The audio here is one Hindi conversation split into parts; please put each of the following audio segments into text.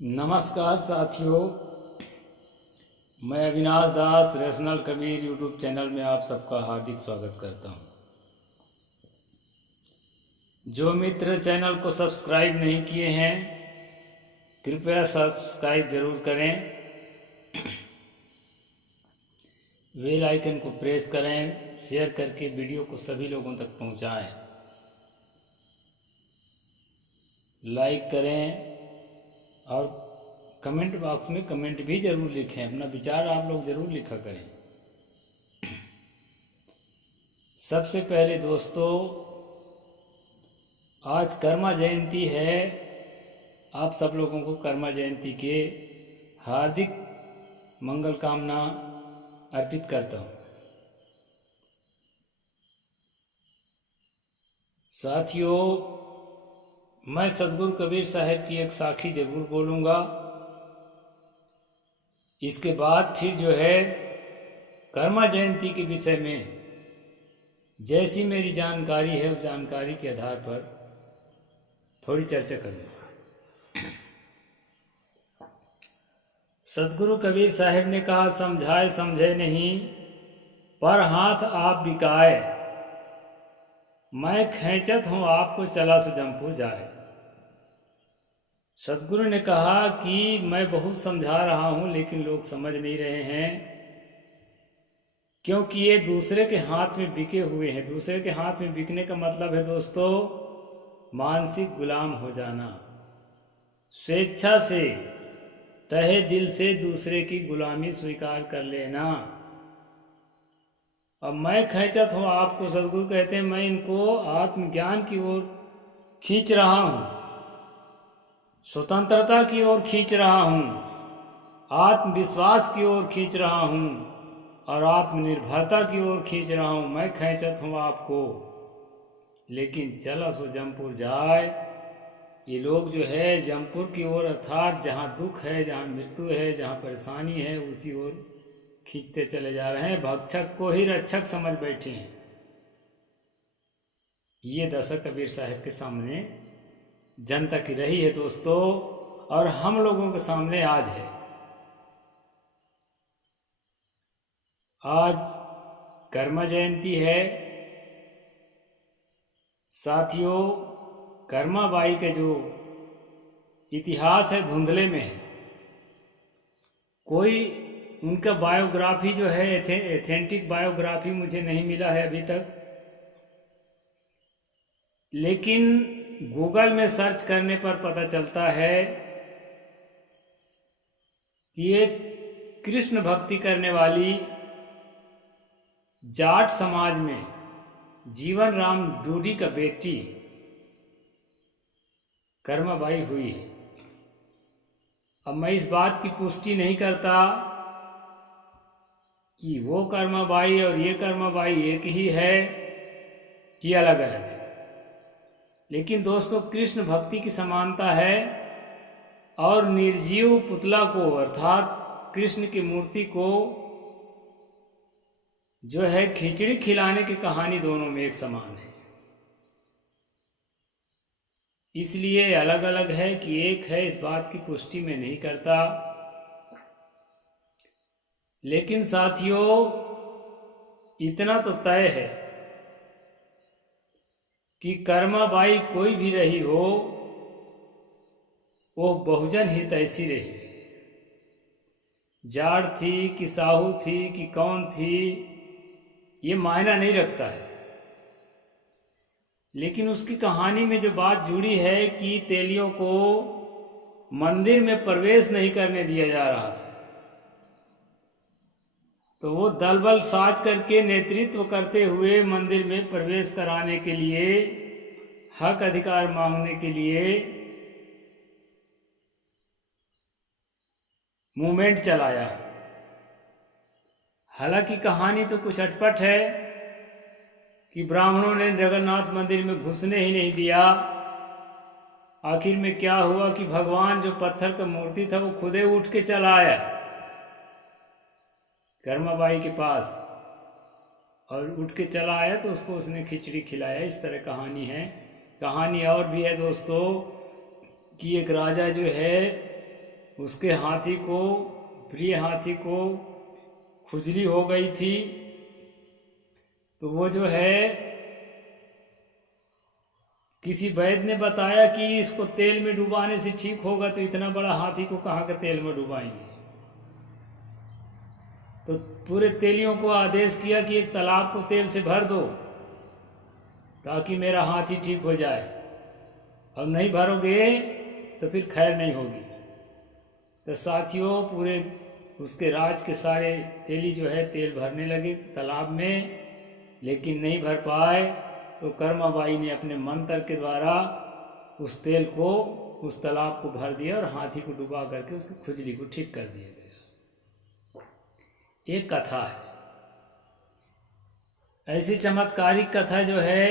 नमस्कार साथियों, मैं अविनाश दास रैशनल कबीर यूट्यूब चैनल में आप सबका हार्दिक स्वागत करता हूं। जो मित्र चैनल को सब्सक्राइब नहीं किए हैं कृपया सब्सक्राइब जरूर करें, बेल आइकन को प्रेस करें, शेयर करके वीडियो को सभी लोगों तक पहुंचाएं, लाइक करें और कमेंट बॉक्स में कमेंट भी ज़रूर लिखें। अपना विचार आप लोग ज़रूर लिखा करें। सबसे पहले दोस्तों, आज कर्मा जयंती है। आप सब लोगों को कर्मा जयंती के हार्दिक मंगल कामना अर्पित करता हूँ। साथियों, मैं सदगुरु कबीर साहब की एक साखी जरूर बोलूँगा। इसके बाद फिर जो है कर्मा जयंती के विषय में जैसी मेरी जानकारी है उस जानकारी के आधार पर थोड़ी चर्चा करूँगा। सदगुरु कबीर साहब ने कहा, समझाए समझे नहीं पर हाथ आप बिकाए, मैं खींचत हूँ आपको चला सो जमपुर जाए। सदगुरु ने कहा कि मैं बहुत समझा रहा हूँ लेकिन लोग समझ नहीं रहे हैं, क्योंकि ये दूसरे के हाथ में बिके हुए हैं। दूसरे के हाथ में बिकने का मतलब है दोस्तों मानसिक गुलाम हो जाना, स्वेच्छा से तहे दिल से दूसरे की गुलामी स्वीकार कर लेना। अब मैं खींचत हूँ आपको, सदगुरु कहते हैं मैं इनको आत्मज्ञान की ओर खींच रहा हूँ, स्वतंत्रता की ओर खींच रहा हूँ, आत्मविश्वास की ओर खींच रहा हूँ और आत्मनिर्भरता की ओर खींच रहा हूँ। मैं खींचत हूँ आपको, लेकिन चलो सो जमपुर जाए। ये लोग जो है जमपुर की ओर, अर्थात जहाँ दुख है, जहाँ मृत्यु है, जहाँ परेशानी है, उसी ओर खींचते चले जा रहे हैं। भक्षक को ही रक्षक समझ बैठे हैं। ये दशा कबीर साहब के सामने जनता की रही है दोस्तों, और हम लोगों के सामने आज है। आज कर्मा जयंती है साथियों। कर्मा बाई के जो इतिहास है धुंधले में है। कोई उनका बायोग्राफी जो है एथेंटिक बायोग्राफी मुझे नहीं मिला है अभी तक, लेकिन गूगल में सर्च करने पर पता चलता है कि एक कृष्ण भक्ति करने वाली जाट समाज में जीवन राम डूडी का बेटी कर्माबाई हुई है। अब मैं इस बात की पुष्टि नहीं करता कि वो कर्माबाई और ये कर्माबाई एक ही है कि अलग अलग है, लेकिन दोस्तों कृष्ण भक्ति की समानता है। और निर्जीव पुतला को अर्थात कृष्ण की मूर्ति को जो है खिचड़ी खिलाने की कहानी दोनों में एक समान है। इसलिए अलग अलग है कि एक है, इस बात की पुष्टि मैं नहीं करता। लेकिन साथियों, इतना तो तय है कि कर्माबाई कोई भी रही हो, वो बहुजन हित ऐसी रही। जाट थी कि साहू थी कि कौन थी, ये मायना नहीं रखता है। लेकिन उसकी कहानी में जो बात जुड़ी है कि तेलियों को मंदिर में प्रवेश नहीं करने दिया जा रहा था, तो वो दल बल साज करके नेतृत्व करते हुए मंदिर में प्रवेश कराने के लिए, हक अधिकार मांगने के लिए मूवमेंट चलाया। हालांकि कहानी तो कुछ अटपट है कि ब्राह्मणों ने जगन्नाथ मंदिर में घुसने ही नहीं दिया। आखिर में क्या हुआ कि भगवान जो पत्थर का मूर्ति था वो खुदे उठ के चला आया कर्माबाई के पास, और उठ के चला आया तो उसको उसने खिचड़ी खिलाया। इस तरह कहानी है। कहानी और भी है दोस्तों कि एक राजा जो है उसके हाथी को, प्रिय हाथी को खुजली हो गई थी। तो वो जो है किसी वैद्य ने बताया कि इसको तेल में डुबाने से ठीक होगा, तो इतना बड़ा हाथी को कहाँ के तेल में डुबाएंगे। तो पूरे तेलियों को आदेश किया कि एक तालाब को तेल से भर दो ताकि मेरा हाथी ठीक हो जाए, और नहीं भरोगे तो फिर खैर नहीं होगी। तो साथियों पूरे उसके राज के सारे तेली जो है तेल भरने लगे तालाब में, लेकिन नहीं भर पाए। तो कर्माबाई ने अपने मंत्र के द्वारा उस तेल को उस तालाब को भर दिया और हाथी को डुबा करके उसकी खुजली को ठीक कर दिया गया। एक कथा है, ऐसी चमत्कारिक कथा जो है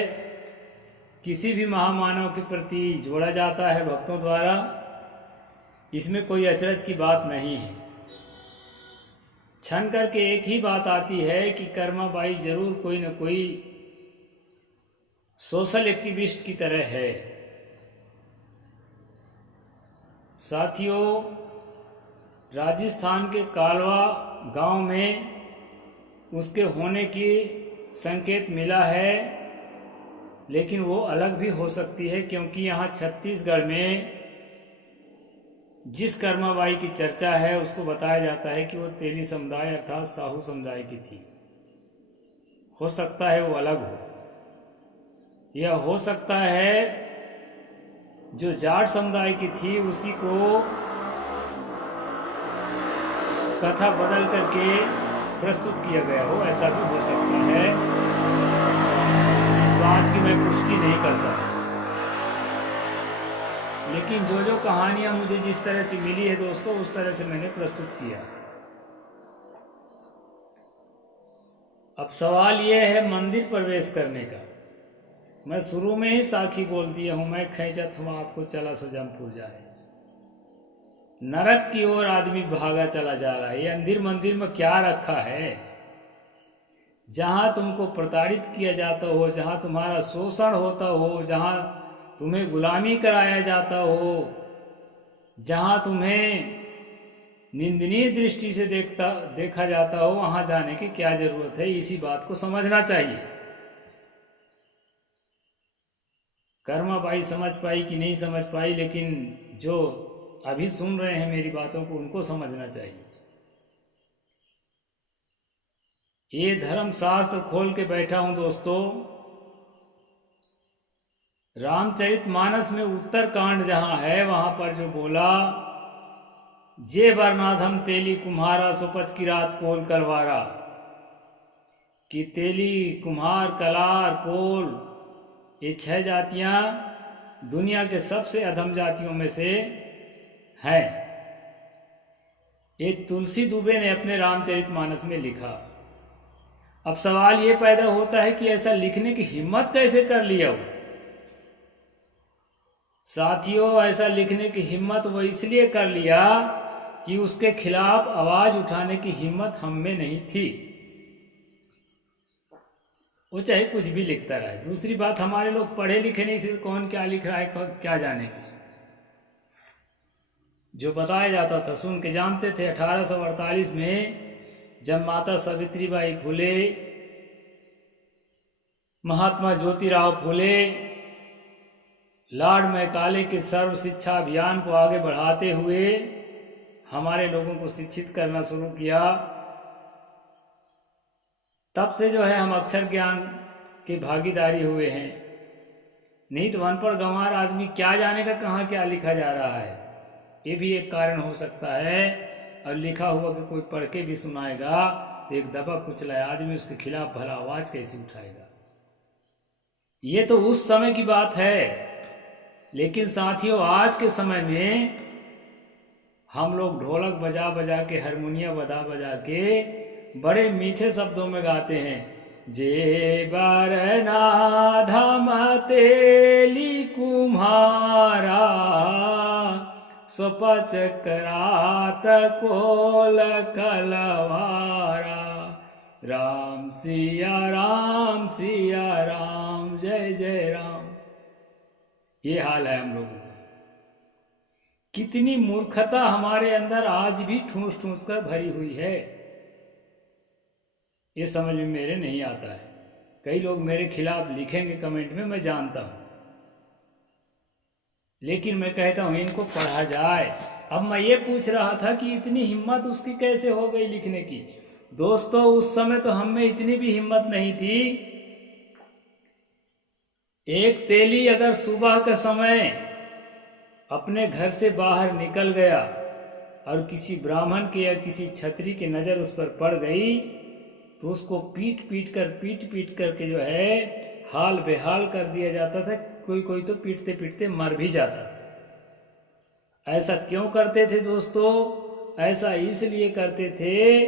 किसी भी महामानव के प्रति जोड़ा जाता है भक्तों द्वारा। इसमें कोई अचरज की बात नहीं है। छन करके एक ही बात आती है कि कर्माबाई जरूर कोई न कोई सोशल एक्टिविस्ट की तरह है। साथियों, राजस्थान के कालवा गांव में उसके होने की संकेत मिला है, लेकिन वो अलग भी हो सकती है, क्योंकि यहाँ छत्तीसगढ़ में जिस कर्माबाई की चर्चा है उसको बताया जाता है कि वो तेली समुदाय अर्थात साहू समुदाय की थी। हो सकता है वो अलग हो, यह हो सकता है जो जाट समुदाय की थी उसी को कथा बदल करके प्रस्तुत किया गया हो, ऐसा भी हो सकता है। इस बात की मैं पुष्टि नहीं करता, लेकिन जो कहानियां मुझे जिस तरह से मिली है दोस्तों, उस तरह से मैंने प्रस्तुत किया। अब सवाल यह है मंदिर प्रवेश करने का। मैं शुरू में ही साखी बोल दिया हूं, मैं खैचत हूं आपको चला सो जमपुर जाए। नरक की ओर आदमी भागा चला जा रहा है। ये अंदिर मंदिर में क्या रखा है? जहां तुमको प्रताड़ित किया जाता हो, जहां तुम्हारा शोषण होता हो, जहां तुम्हें गुलामी कराया जाता हो, जहां तुम्हें निंदनीय दृष्टि से देखा जाता हो, वहां जाने की क्या जरूरत है? इसी बात को समझना चाहिए। कर्माबाई समझ पाई कि नहीं समझ पाई, लेकिन जो अभी सुन रहे हैं मेरी बातों को, उनको समझना चाहिए। ये धर्मशास्त्र खोल के बैठा हूं दोस्तों। रामचरितमानस में उत्तरकांड जहां है, वहां पर जो बोला, जे बरनाधम तेली कुम्हारा सुपच की रात कोल कलवारा, कि तेली, कुम्हार, कलार, कोल, ये 6 जातियां दुनिया के सबसे अधम जातियों में से हैं। ये तुलसी दुबे ने अपने रामचरितमानस में लिखा। अब सवाल ये पैदा होता है कि ऐसा लिखने की हिम्मत कैसे कर लिया वो? साथियों, ऐसा लिखने की हिम्मत वो इसलिए कर लिया कि उसके खिलाफ आवाज उठाने की हिम्मत हम में नहीं थी। वो चाहे कुछ भी लिखता रहे। दूसरी बात, हमारे लोग पढ़े लिखे नहीं थे, कौन क्या लिख रहा है क्या जाने। जो बताया जाता था सुन के जानते थे। 1848 में जब माता सावित्रीबाई फुले, महात्मा ज्योतिराव फुले लॉर्ड मैकाले के सर्व शिक्षा अभियान को आगे बढ़ाते हुए हमारे लोगों को शिक्षित करना शुरू किया, तब से जो है हम अक्षर ज्ञान के भागीदारी हुए हैं। नहीं तो अनपढ़ गंवार आदमी क्या जानेगा कहाँ क्या लिखा जा रहा है। ये भी एक कारण हो सकता है। और लिखा हुआ कि कोई पढ़ के भी सुनाएगा तो एक दबा कुचला आदमी उसके खिलाफ भला आवाज कैसे उठाएगा। ये तो उस समय की बात है, लेकिन साथियों आज के समय में हम लोग ढोलक बजा बजा के, हारमोनिया बजा बजा के बड़े मीठे शब्दों में गाते हैं, जे बरनाधम तेली कुम्हारा सुपच करात कोल कलवारा, राम सिया राम जय जय राम। ये हाल है हम लोगों का। कितनी मूर्खता हमारे अंदर आज भी ठूस ठूस कर भरी हुई है, ये समझ में मेरे नहीं आता है। कई लोग मेरे खिलाफ लिखेंगे कमेंट में, मैं जानता हूं, लेकिन मैं कहता हूं इनको पढ़ा जाए। अब मैं ये पूछ रहा था कि इतनी हिम्मत उसकी कैसे हो गई लिखने की। दोस्तों, उस समय तो हम में इतनी भी हिम्मत नहीं थी। एक तेली अगर सुबह के समय अपने घर से बाहर निकल गया और किसी ब्राह्मण के या किसी क्षत्रिय की नज़र उस पर पड़ गई तो उसको पीट पीट कर के जो है हाल बेहाल कर दिया जाता था। कोई कोई तो पीटते पीटते मर भी जाता। ऐसा क्यों करते थे दोस्तों? ऐसा इसलिए करते थे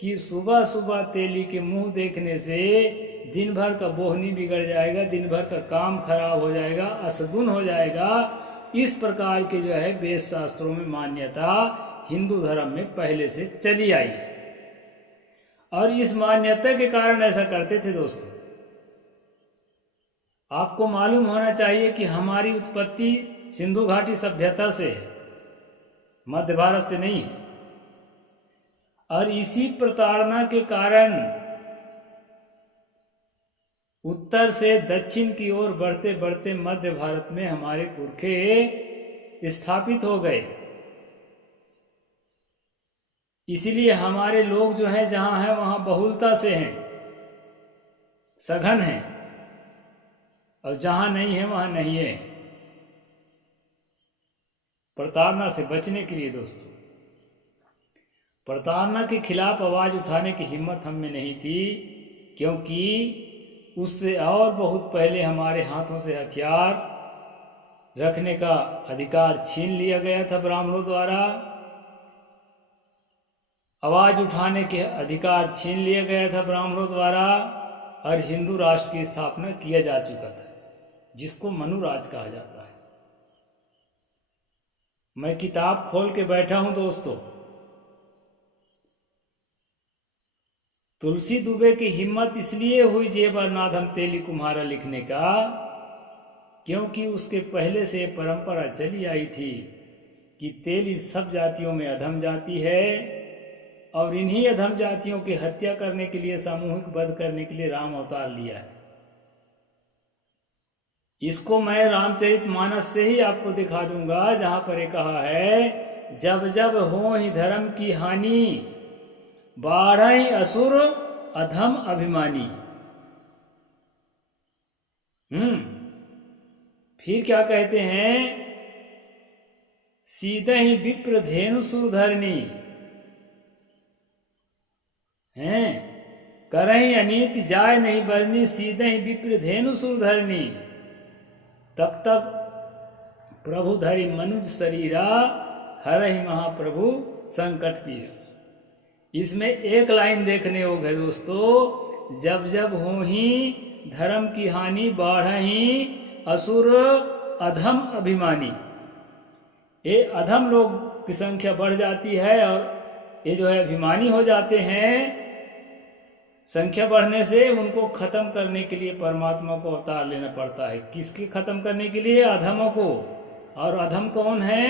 कि सुबह सुबह तेली के मुंह देखने से दिन भर का बोहनी बिगड़ जाएगा, दिन भर का काम खराब हो जाएगा, असगुन हो जाएगा। इस प्रकार के जो है वेद शास्त्रों में मान्यता हिंदू धर्म में पहले से चली आई है और इस मान्यता के कारण ऐसा करते थे। दोस्तों, आपको मालूम होना चाहिए कि हमारी उत्पत्ति सिंधु घाटी सभ्यता से है, मध्य भारत से नहीं है। और इसी प्रताड़ना के कारण उत्तर से दक्षिण की ओर बढ़ते बढ़ते मध्य भारत में हमारे पुरखे स्थापित हो गए। इसलिए हमारे लोग जो हैं जहां हैं वहां बहुलता से हैं, सघन हैं, और जहां नहीं है वहां नहीं है। प्रताड़ना से बचने के लिए दोस्तों, प्रताड़ना के खिलाफ आवाज उठाने की हिम्मत हम में नहीं थी, क्योंकि उससे और बहुत पहले हमारे हाथों से हथियार रखने का अधिकार छीन लिया गया था ब्राह्मणों द्वारा। आवाज उठाने के अधिकार छीन लिया गया था ब्राह्मणों द्वारा और हिंदू राष्ट्र की स्थापना किया जा चुका था, जिसको मनुराज कहा जाता है। मैं किताब खोल के बैठा हूं दोस्तों। तुलसी दुबे की हिम्मत इसलिए हुई जेबरनाथम तेली कुम्हारा लिखने का, क्योंकि उसके पहले से परंपरा चली आई थी कि तेली सब जातियों में अधम जाति है और इन्हीं अधम जातियों की हत्या करने के लिए, सामूहिक वध करने के लिए राम अवतार लिया है। इसको मैं रामचरितमानस से ही आपको दिखा दूंगा, जहां पर ये कहा है, जब जब हो ही धर्म की हानि, बाढ़ई असुर अधम अभिमानी। फिर क्या कहते हैं, सीधे ही विप्र धेनु सुरधरनी हैं, करही अनीति जाय नहीं बरनी, सीधे ही विप्र धेनु सुरधरनी। तब तब प्रभु धरि मनुज शरीरा, हरहि महाप्रभु संकट पीरा। इसमें एक लाइन देखने योग्य है दोस्तों, जब जब हो ही धर्म की हानि, बाढ़ही असुर अधम अभिमानी। ये अधम लोग की संख्या बढ़ जाती है और ये जो है अभिमानी हो जाते हैं। संख्या बढ़ने से उनको खत्म करने के लिए परमात्मा को अवतार लेना पड़ता है। किसके खत्म करने के लिए? अधमों को। और अधम कौन है?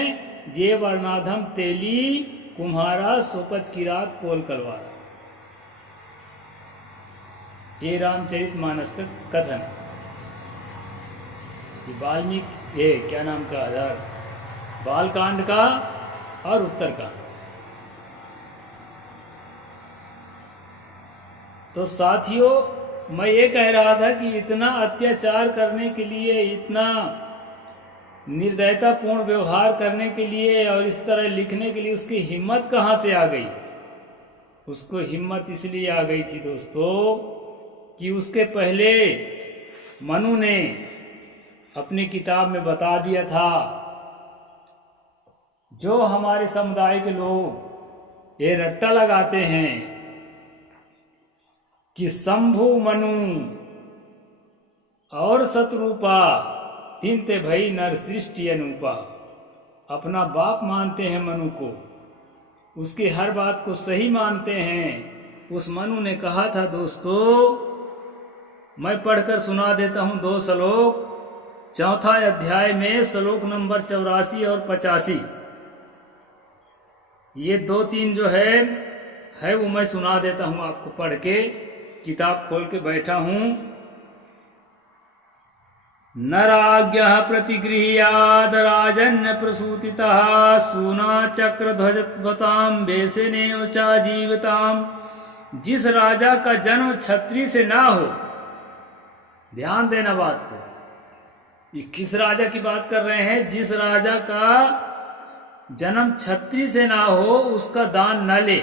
जे वर्णाधम तेली कुम्हारा, सोपच की रात कोल कलवार। ये रामचरितमानस का कथन, ये वाल्मीकि, ये क्या नाम का आधार, बालकांड का और उत्तरकांड। तो साथियों, मैं ये कह रहा था कि इतना अत्याचार करने के लिए, इतना निर्दयतापूर्ण व्यवहार करने के लिए और इस तरह लिखने के लिए उसकी हिम्मत कहाँ से आ गई? उसको हिम्मत इसलिए आ गई थी दोस्तों कि उसके पहले मनु ने अपनी किताब में बता दिया था, जो हमारे समुदाय के लोग ये रट्टा लगाते हैं कि शंभु मनु और शत्रुपा, तिनते भई नर सृष्टि अनूपा। अपना बाप मानते हैं मनु को, उसकी हर बात को सही मानते हैं। उस मनु ने कहा था दोस्तों, मैं पढ़कर सुना देता हूं 2 श्लोक चौथा अध्याय में श्लोक नंबर 84 और 85, ये 2-3 जो है वो मैं सुना देता हूँ आपको पढ़ के। किताब खोल के बैठा हूँ। नराज्ञः प्रतिगृह्याद राजन्य प्रसूतितः सूना चक्र ध्वजवतां बेसेनेव च जीवताम। जिस राजा का जन्म छत्री से ना हो, ध्यान देना बात को, ये किस राजा की बात कर रहे हैं? जिस राजा का जन्म छत्री से ना हो उसका दान न ले।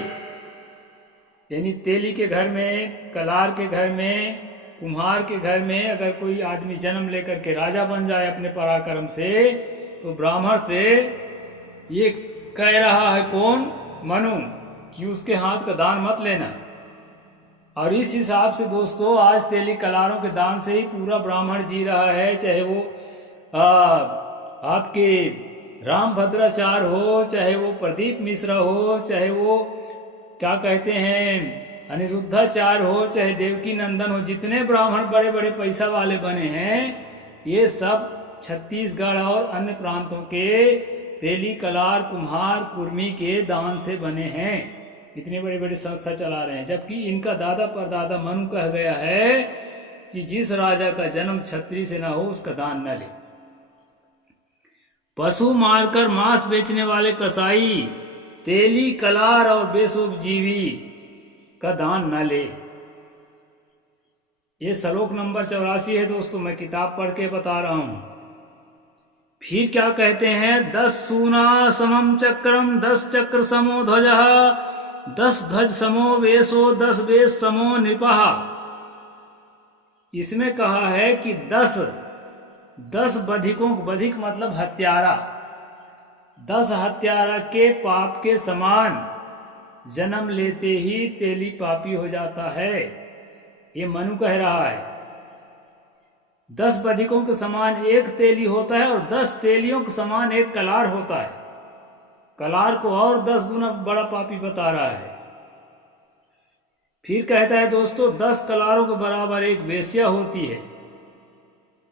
यानी तेली के घर में, कलार के घर में, कुम्हार के घर में अगर कोई आदमी जन्म लेकर के राजा बन जाए अपने पराक्रम से, तो ब्राह्मण से ये कह रहा है कौन? मनु, कि उसके हाथ का दान मत लेना। और इस हिसाब से दोस्तों आज तेली कलारों के दान से ही पूरा ब्राह्मण जी रहा है। चाहे वो आपके राम भद्राचार्य हो, चाहे वो प्रदीप मिश्रा हो, चाहे वो क्या कहते हैं अनिरुद्धाचार्य हो, चाहे देवकी नंदन हो, जितने ब्राह्मण बड़े बड़े पैसा वाले बने हैं ये सब छत्तीसगढ़ और अन्य प्रांतों के तेली, कलार, कुम्हार, कुर्मी के दान से बने हैं। इतने बड़े बड़े संस्था चला रहे हैं। जबकि इनका दादा परदादा मनु कह गया है कि जिस राजा का जन्म छत्री से ना हो उसका दान न ले। पशु मारकर मांस बेचने वाले कसाई, तेली, कलार और बेसुपजीवी का दान न ले। ये श्लोक नंबर 84 है दोस्तों, मैं किताब पढ़ के बता रहा हूं। फिर क्या कहते हैं? 10 सूना समम चक्रम 10 चक्र समो ध्वज 10 ध्वज समो वेशो 10 वेश समो नृपः। इसमें कहा है कि 10 बधिकों, बधिक मतलब हत्यारा, 10 हत्यारा के पाप के समान जन्म लेते ही तेली पापी हो जाता है। ये मनु कह रहा है। 10 बधिकों के समान एक तेली होता है और 10 तेलियों के समान एक कलार होता है। कलार को और 10 गुना बड़ा पापी बता रहा है। फिर कहता है दोस्तों 10 कलारों के बराबर एक वेश्या होती है,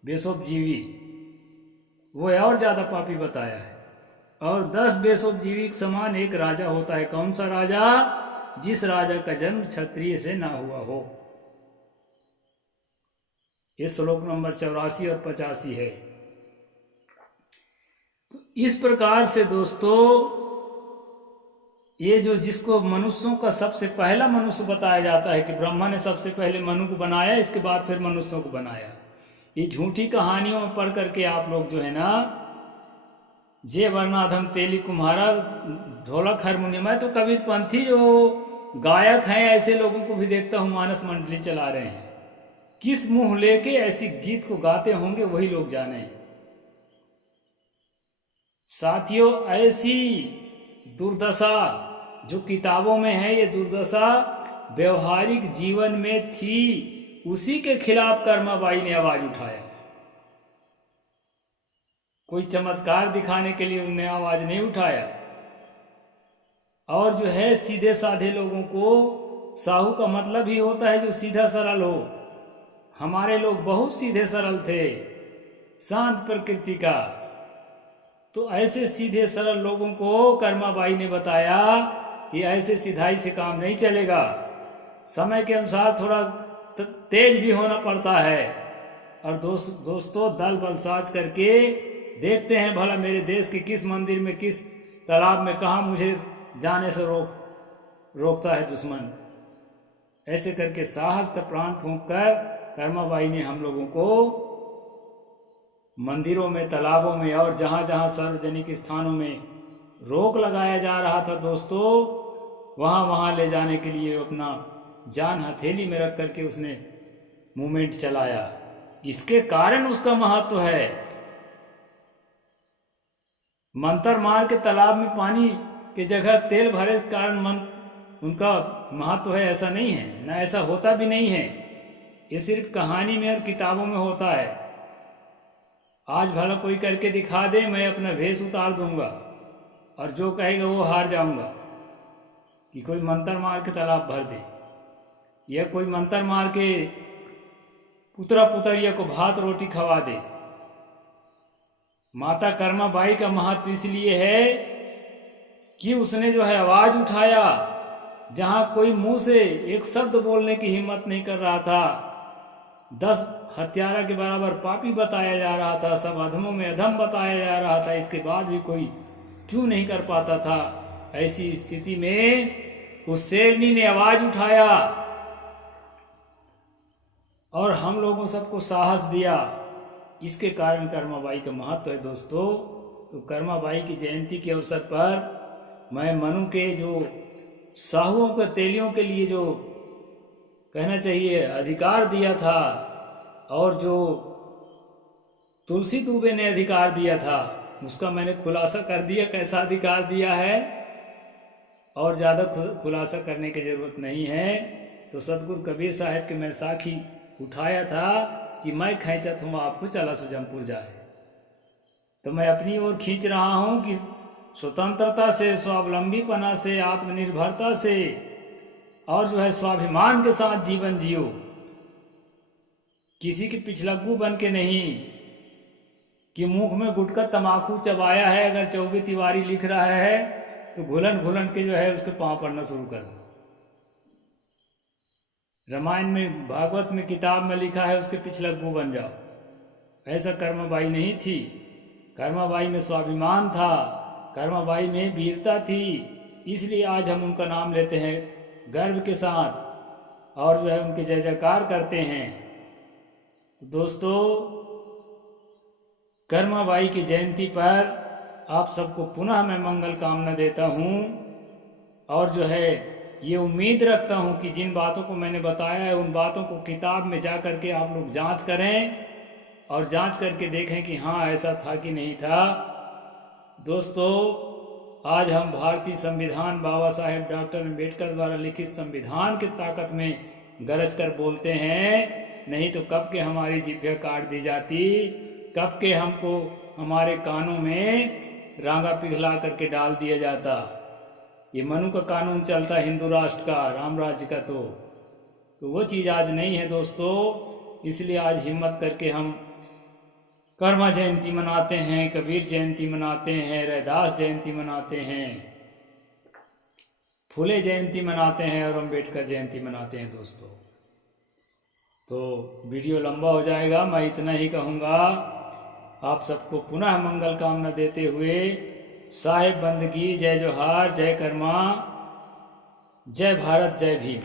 बेसोपजीवी, वो और ज्यादा पापी बताया है। और 10 बेसोपजीवी के समान एक राजा होता है। कौन सा राजा? जिस राजा का जन्म क्षत्रिय से ना हुआ हो। ये श्लोक नंबर 84 और 85 है। तो इस प्रकार से दोस्तों ये जो जिसको मनुष्यों का सबसे पहला मनुष्य बताया जाता है कि ब्रह्मा ने सबसे पहले मनु को बनाया, इसके बाद फिर मनुष्यों को बनाया। ये झूठी कहानियों में पढ़ करके आप लोग जो है ना, जे वर्णाधम तेली कुम्हारा ढोलक हारमोनियम, मैं तो कबीर पंथी जो गायक हैं ऐसे लोगों को भी देखता हूँ मानस मंडली चला रहे हैं। किस मुंह लेके ऐसी गीत को गाते होंगे वही लोग जाने। साथियों ऐसी दुर्दशा जो किताबों में है, ये दुर्दशा व्यवहारिक जीवन में थी। उसी के खिलाफ कर्माबाई ने आवाज उठाया। कोई चमत्कार दिखाने के लिए उन्होंने आवाज नहीं उठाया। और जो है सीधे साधे लोगों को, साहू का मतलब ही होता है जो सीधा सरल हो। हमारे लोग बहुत सीधे सरल थे, शांत प्रकृति का। तो ऐसे सीधे सरल लोगों को कर्माबाई ने बताया कि ऐसे सिधाई से काम नहीं चलेगा, समय के अनुसार थोड़ा तेज भी होना पड़ता है। और दोस्तों दल बलसाज करके देखते हैं भला मेरे देश के किस मंदिर में, किस तालाब में, कहाँ मुझे जाने से रोकता है दुश्मन। ऐसे करके साहस का प्राण फूंक कर कर्माबाई ने हम लोगों को मंदिरों में, तालाबों में और जहाँ जहाँ सार्वजनिक स्थानों में रोक लगाया जा रहा था दोस्तों, वहाँ वहाँ ले जाने के लिए अपना जान हथेली में रख करके उसने मूवमेंट चलाया। इसके कारण उसका महत्व है। मंतर मार के तालाब में पानी की जगह तेल भरे के कारण उनका महत्व है, ऐसा नहीं है, ना ऐसा होता भी नहीं है। ये सिर्फ कहानी में और किताबों में होता है। आज भला कोई करके दिखा दे, मैं अपना भेष उतार दूंगा और जो कहेगा वो हार जाऊंगा। कि कोई मंतर मार के तालाब भर दे, या कोई मंतर मार के पुतरा पुतरिया को भात रोटी खवा दे, माता कर्मा बाई का महत्व इसलिए है कि उसने जो है आवाज उठाया, जहां कोई मुंह से एक शब्द बोलने की हिम्मत नहीं कर रहा था। 10 हत्यारा के बराबर पापी बताया जा रहा था, सब अधमों में अधम बताया जा रहा था, इसके बाद भी कोई क्यों नहीं कर पाता था। ऐसी स्थिति में उस शेरनी ने आवाज उठाया और हम लोगों सबको साहस दिया। इसके कारण कर्माबाई का महत्व है दोस्तों। तो कर्माबाई की जयंती के अवसर पर मैं मनु के जो साहुओं को तेलियों के लिए जो कहना चाहिए अधिकार दिया था, और जो तुलसी दुबे ने अधिकार दिया था, उसका मैंने खुलासा कर दिया कैसा अधिकार दिया है, और ज़्यादा खुलासा करने की ज़रूरत नहीं है। तो सतगुरु कबीर साहब के मैं साखी उठाया था कि मैं खींचत हूँ आपको चला सो जमपुर जाए। तो मैं अपनी ओर खींच रहा हूँ कि स्वतंत्रता से, स्वावलंबीपना से, आत्मनिर्भरता से और जो है स्वाभिमान के साथ जीवन जियो। किसी के पिछलग्गू बन के नहीं कि मुख में गुटखा तमाकू चबाया है, अगर चौबे तिवारी लिख रहा है तो घुलन घुलन के जो है उसके पाँव पड़ना शुरू कर दो। रामायण में, भागवत में, किताब में लिखा है उसके पिछलग्गू बन जाओ। ऐसा कर्माबाई नहीं थी। कर्माबाई में स्वाभिमान था, कर्माबाई में वीरता थी, इसलिए आज हम उनका नाम लेते हैं गर्व के साथ और जो है उनके जय जयकार करते हैं। तो दोस्तों, कर्माबाई की जयंती पर आप सबको पुनः मैं मंगल कामना देता हूँ, और जो है ये उम्मीद रखता हूँ कि जिन बातों को मैंने बताया है उन बातों को किताब में जा कर के आप लोग जांच करें और जांच करके देखें कि हाँ ऐसा था कि नहीं था। दोस्तों, आज हम भारतीय संविधान, बाबा साहेब डॉक्टर अम्बेडकर द्वारा लिखित संविधान की ताकत में गरज कर बोलते हैं, नहीं तो कब के हमारी जिभ्या काट दी जाती, कब के हमको हमारे कानों में रांगा पिघला करके डाल दिया जाता। ये मनु का कानून चलता हिंदू राष्ट्र का, राम राज्य का, तो वो चीज़ आज नहीं है दोस्तों। इसलिए आज हिम्मत करके हम कर्मा जयंती मनाते हैं, कबीर जयंती मनाते हैं, रैदास जयंती मनाते हैं, फुले जयंती मनाते हैं और अम्बेडकर जयंती मनाते हैं दोस्तों। तो वीडियो लंबा हो जाएगा, मैं इतना ही कहूँगा। आप सबको पुनः मंगल कामना देते हुए साहेब बंदगी, जय जोहार, जय कर्मा, जय भारत, जय भीम।